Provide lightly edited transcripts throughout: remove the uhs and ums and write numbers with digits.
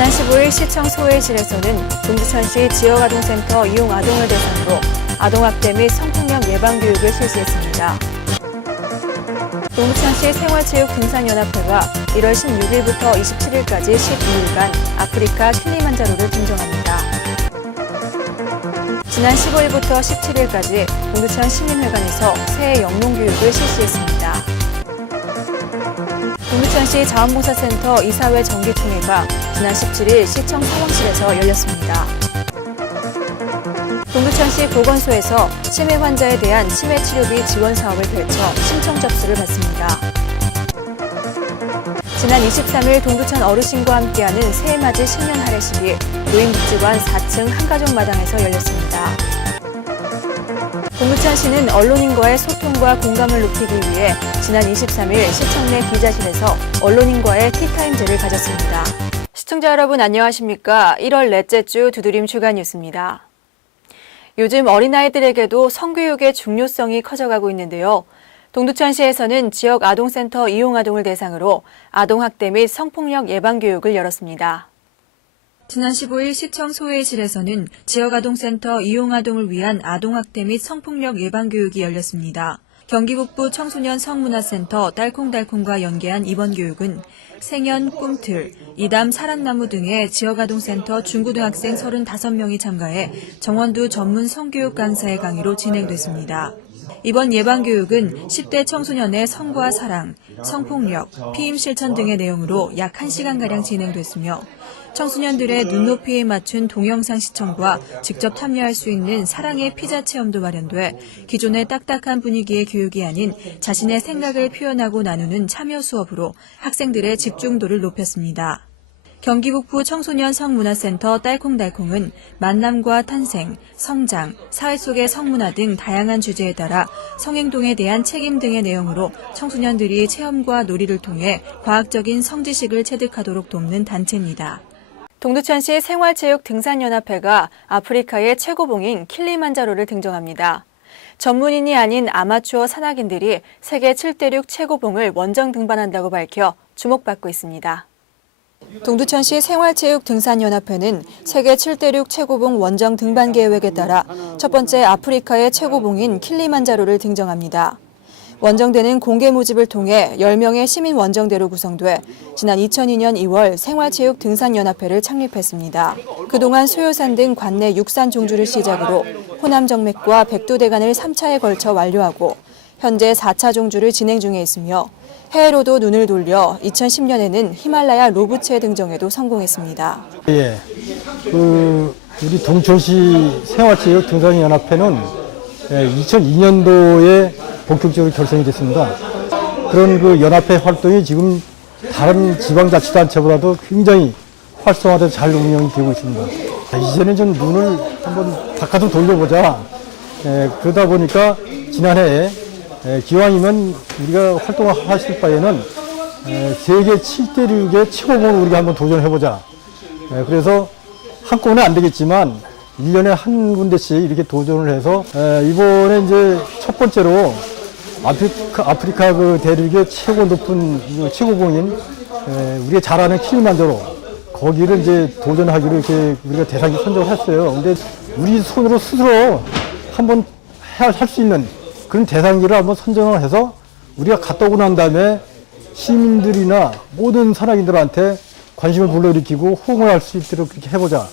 지난 15일 시청 소회실에서는 동두천시 지역아동센터 이용 아동을 대상으로 아동학대 및 성폭력 예방교육을 실시했습니다. 동두천시 생활체육등산연합회가 1월 16일부터 27일까지 12일간 아프리카 킬리만자로를 등정합니다. 지난 15일부터 17일까지 동두천 시민회관에서 새해 영농교육을 실시했습니다. 동두천시 자원봉사센터 이사회 정기총회가 지난 17일 시청 상황실에서 열렸습니다. 동두천시 보건소에서 치매 환자에 대한 치매 치료비 지원 사업을 펼쳐 신청 접수를 받습니다. 지난 23일 동두천 어르신과 함께하는 새해맞이 신년 할애식이 노인복지관 4층 한가족 마당에서 열렸습니다. 동두천시는 언론인과의 소통과 공감을 높이기 위해 지난 23일 시청 내 기자실에서 언론인과의 티타임제를 가졌습니다. 시청자 여러분 안녕하십니까? 1월 넷째 주 두드림 주간 뉴스입니다. 요즘 어린아이들에게도 성교육의 중요성이 커져가고 있는데요. 동두천시에서는 지역 아동센터 이용 아동을 대상으로 아동학대 및 성폭력 예방교육을 열었습니다. 지난 15일 시청 소회실에서는 지역아동센터 이용 아동을 위한 아동학대 및 성폭력 예방교육이 열렸습니다. 경기북부 청소년 성문화센터 딸콩달콩과 연계한 이번 교육은 생연, 꿈틀, 이담, 사랑나무 등의 지역아동센터 중고등학생 35명이 참가해 정원두 전문 성교육 강사의 강의로 진행됐습니다. 이번 예방교육은 10대 청소년의 성과 사랑, 성폭력, 피임 실천 등의 내용으로 약 1시간가량 진행됐으며 청소년들의 눈높이에 맞춘 동영상 시청과 직접 참여할 수 있는 사랑의 피자 체험도 마련돼 기존의 딱딱한 분위기의 교육이 아닌 자신의 생각을 표현하고 나누는 참여 수업으로 학생들의 집중도를 높였습니다. 경기북부 청소년 성문화센터 딸콩달콩은 만남과 탄생, 성장, 사회 속의 성문화 등 다양한 주제에 따라 성행동에 대한 책임 등의 내용으로 청소년들이 체험과 놀이를 통해 과학적인 성지식을 체득하도록 돕는 단체입니다. 동두천시 생활체육등산연합회가 아프리카의 최고봉인 킬리만자로를 등정합니다. 전문인이 아닌 아마추어 산악인들이 세계 7대륙 최고봉을 원정 등반한다고 밝혀 주목받고 있습니다. 동두천시 생활체육등산연합회는 세계 7대륙 최고봉 원정 등반 계획에 따라 첫 번째 아프리카의 최고봉인 킬리만자로를 등정합니다. 원정대는 공개 모집을 통해 10명의 시민 원정대로 구성돼 지난 2002년 2월 생활체육등산연합회를 창립했습니다. 그동안 소요산 등 관내 육산 종주를 시작으로 호남 정맥과 백두대간을 3차에 걸쳐 완료하고 현재 4차 종주를 진행 중에 있으며 해외로도 눈을 돌려 2010년에는 히말라야 로부츠에 등정에도 성공했습니다. 우리 동천시 생활체육등산연합회는 2002년도에 본격적으로 결성이 됐습니다. 그런 그 연합회 활동이 지금 다른 지방자치단체보다도 굉장히 활성화돼서 잘 운영이 되고 있습니다. 이제는 좀 눈을 한번 바깥으로 돌려보자. 그러다 보니까 지난해 기왕이면 우리가 활동하실 바에는 세계 7대륙의 최고봉을 우리가 한번 도전해보자. 그래서 한꺼번에 안 되겠지만 1년에 한 군데씩 이렇게 도전을 해서 이번에 이제 첫 번째로 아프리카 그 대륙의 최고 높은 최고봉인 우리가 잘 아는 킬리만자로 거기를 이제 도전하기로 이렇게 우리가 대상이 선정을 했어요. 근데 우리 손으로 스스로 한번 할 수 있는 그런 대상지를 한번 선정을 해서 우리가 갔다 오고 난 다음에 시민들이나 모든 산악인들한테 관심을 불러일으키고 호응을 할 수 있도록 그렇게 해보자.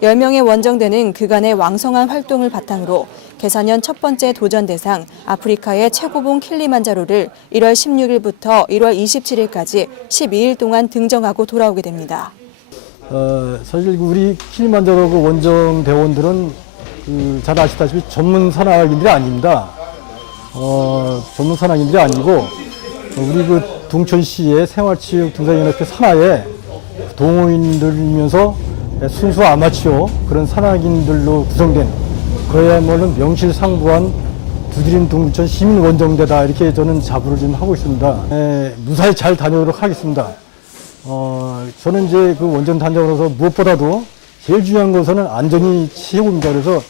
10명의 원정대는 그간의 왕성한 활동을 바탕으로 개사년 첫 번째 도전 대상 아프리카의 최고봉 킬리만자로를 1월 16일부터 1월 27일까지 12일 동안 등정하고 돌아오게 됩니다. 사실 우리 킬리만자로 그 원정 대원들은 잘 아시다시피 전문 산악인들이 아닙니다. 전문 산악인들이 아니고 우리 그 동천시의 생활체육등산연합회 산하에 동호인들이면서 순수 아마추어 그런 산악인들로 구성된 그야말로 명실상부한 두드림 동두천 시민원정대다 이렇게 저는 자부를 좀 하고 있습니다. 무사히 잘 다녀오도록 하겠습니다. 저는 이제 그 원정 단장으로서 무엇보다도 제일 중요한 것은 안전이 최고입니다. 그래서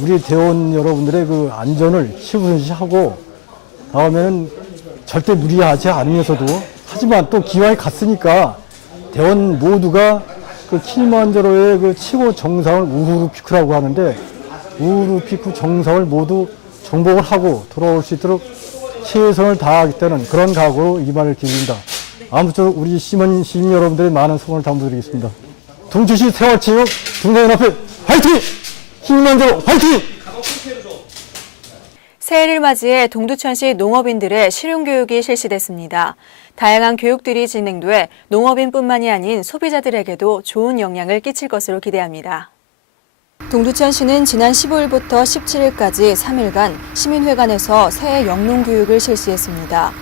우리 대원 여러분들의 그 안전을 최우선시하고 다음에는 절대 무리하지 않으면서도 하지만 또 기왕에 갔으니까 대원 모두가 그 킬리만자로의 그 최고 정상을 우후루 피크라고 하는데 우후루 피크 정상을 모두 정복을 하고 돌아올 수 있도록 최선을 다하겠다는 그런 각오로 이만을 기립니다. 아무쪼록 우리 시민 여러분들의 많은 소원을 당부드리겠습니다. 동주시 생활체육 동네연합회 화이팅! 킬리만자로 화이팅! 새해를 맞이해 동두천시 농업인들의 실용교육이 실시됐습니다. 다양한 교육들이 진행돼 농업인뿐만이 아닌 소비자들에게도 좋은 영향을 끼칠 것으로 기대합니다. 동두천시는 지난 15일부터 17일까지 3일간 시민회관에서 새해 영농교육을 실시했습니다.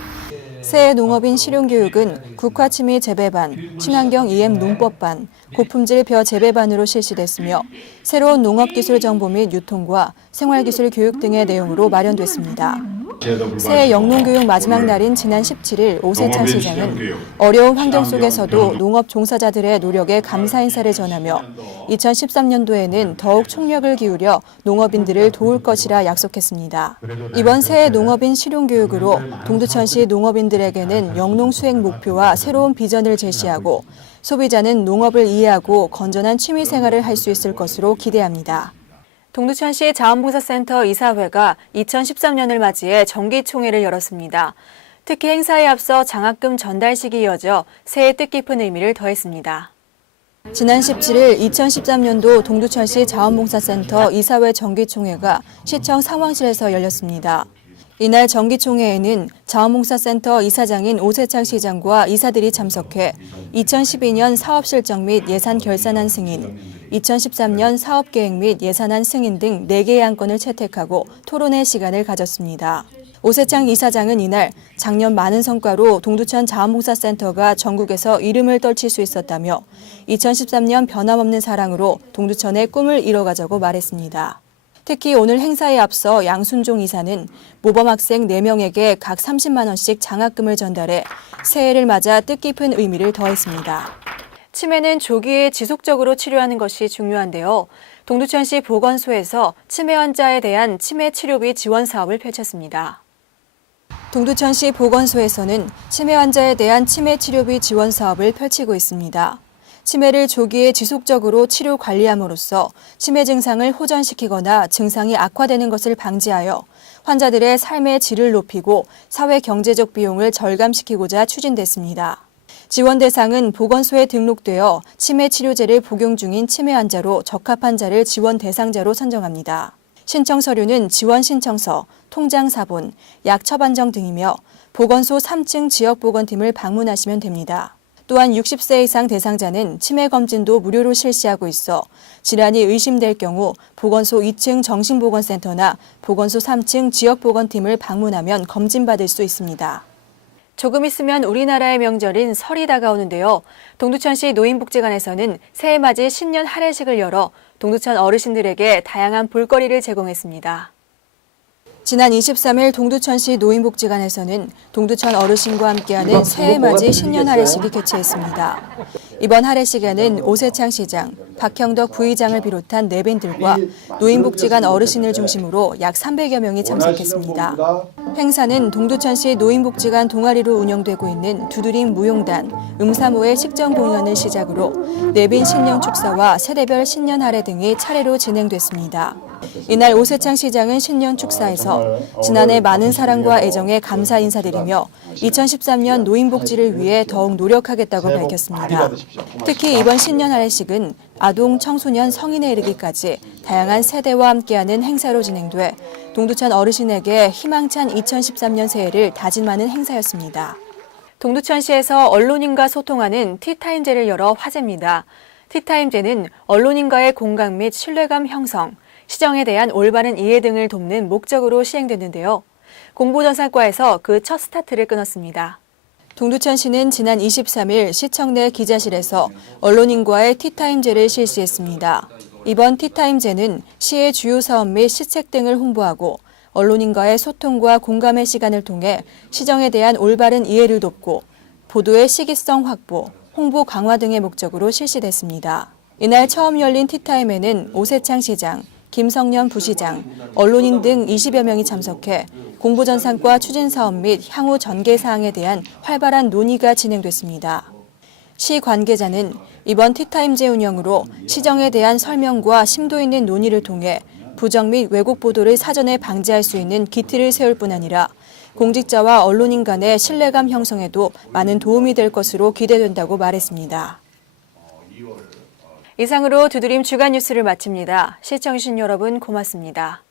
새해 농업인 실용교육은 국화치미 재배반, 친환경 EM 농법반, 고품질 벼 재배반으로 실시됐으며 새로운 농업기술 정보 및 유통과 생활기술 교육 등의 내용으로 마련됐습니다. 새해 영농교육 마지막 날인 지난 17일 오세찬 시장은 어려운 환경 속에서도 농업 종사자들의 노력에 감사 인사를 전하며 2013년도에는 더욱 총력을 기울여 농업인들을 도울 것이라 약속했습니다. 이번 새해 농업인 실용교육으로 동두천시 농업인들에게는 영농 수행 목표와 새로운 비전을 제시하고 소비자는 농업을 이해하고 건전한 취미 생활을 할 수 있을 것으로 기대합니다. 동두천시 자원봉사센터 이사회가 2013년을 맞이해 정기총회를 열었습니다. 특히 행사에 앞서 장학금 전달식이 이어져 새해 뜻깊은 의미를 더했습니다. 지난 17일 2013년도 동두천시 자원봉사센터 이사회 정기총회가 시청 상황실에서 열렸습니다. 이날 정기총회에는 자원봉사센터 이사장인 오세창 시장과 이사들이 참석해 2012년 사업 실적 및 예산 결산안 승인, 2013년 사업 계획 및 예산안 승인 등 4개의 안건을 채택하고 토론회 시간을 가졌습니다. 오세창 이사장은 이날 작년 많은 성과로 동두천 자원봉사센터가 전국에서 이름을 떨칠 수 있었다며 2013년 변함없는 사랑으로 동두천의 꿈을 이뤄가자고 말했습니다. 특히 오늘 행사에 앞서 양순종 이사는 모범 학생 4명에게 각 30만 원씩 장학금을 전달해 새해를 맞아 뜻깊은 의미를 더했습니다. 치매는 조기에 지속적으로 치료하는 것이 중요한데요. 동두천시 보건소에서 치매 환자에 대한 치매 치료비 지원 사업을 펼쳤습니다. 동두천시 보건소에서는 치매 환자에 대한 치매 치료비 지원 사업을 펼치고 있습니다. 치매를 조기에 지속적으로 치료 관리함으로써 치매 증상을 호전시키거나 증상이 악화되는 것을 방지하여 환자들의 삶의 질을 높이고 사회 경제적 비용을 절감시키고자 추진됐습니다. 지원 대상은 보건소에 등록되어 치매 치료제를 복용 중인 치매 환자로 적합한 자를 지원 대상자로 선정합니다. 신청 서류는 지원 신청서, 통장 사본, 약 처방전 등이며 보건소 3층 지역보건팀을 방문하시면 됩니다. 또한 60세 이상 대상자는 치매 검진도 무료로 실시하고 있어 질환이 의심될 경우 보건소 2층 정신보건센터나 보건소 3층 지역보건팀을 방문하면 검진받을 수 있습니다. 조금 있으면 우리나라의 명절인 설이 다가오는데요. 동두천시 노인복지관에서는 새해 맞이 신년 할애식을 열어 동두천 어르신들에게 다양한 볼거리를 제공했습니다. 지난 23일 동두천시 노인복지관에서는 동두천 어르신과 함께하는 새해 맞이 신년 할애식이 개최했습니다. 이번 할애식에는 오세창 시장, 박형덕 부의장을 비롯한 내빈들과 노인복지관 어르신을 중심으로 약 300여 명이 참석했습니다. 행사는 동두천시 노인복지관 동아리로 운영되고 있는 두드림 무용단, 음사모의 식전 공연을 시작으로 내빈 신년 축사와 세대별 신년 할애 등이 차례로 진행됐습니다. 이날 오세창 시장은 신년 축사에서 지난해 많은 사랑과 애정에 감사 인사드리며 2013년 노인복지를 위해 더욱 노력하겠다고 밝혔습니다. 특히 이번 신년 할애식은 아동, 청소년, 성인에 이르기까지 다양한 세대와 함께하는 행사로 진행돼 동두천 어르신에게 희망찬 2013년 새해를 다짐하는 행사였습니다. 동두천시에서 언론인과 소통하는 티타임제를 열어 화제입니다. 티타임제는 언론인과의 공감 및 신뢰감 형성, 시정에 대한 올바른 이해 등을 돕는 목적으로 시행됐는데요. 공보전산과에서 그 첫 스타트를 끊었습니다. 동두천시는 지난 23일 시청 내 기자실에서 언론인과의 티타임제를 실시했습니다. 이번 티타임제는 시의 주요 사업 및 시책 등을 홍보하고 언론인과의 소통과 공감의 시간을 통해 시정에 대한 올바른 이해를 돕고 보도의 시기성 확보, 홍보 강화 등의 목적으로 실시됐습니다. 이날 처음 열린 티타임에는 오세창 시장, 김성년 부시장, 언론인 등 20여 명이 참석해 공보전산과 추진사업 및 향후 전개 사항에 대한 활발한 논의가 진행됐습니다. 시 관계자는 이번 티타임즈 운영으로 시정에 대한 설명과 심도 있는 논의를 통해 부정 및 왜곡 보도를 사전에 방지할 수 있는 기틀을 세울 뿐 아니라 공직자와 언론인 간의 신뢰감 형성에도 많은 도움이 될 것으로 기대된다고 말했습니다. 이상으로 두드림 주간 뉴스를 마칩니다. 시청해주신 여러분 고맙습니다.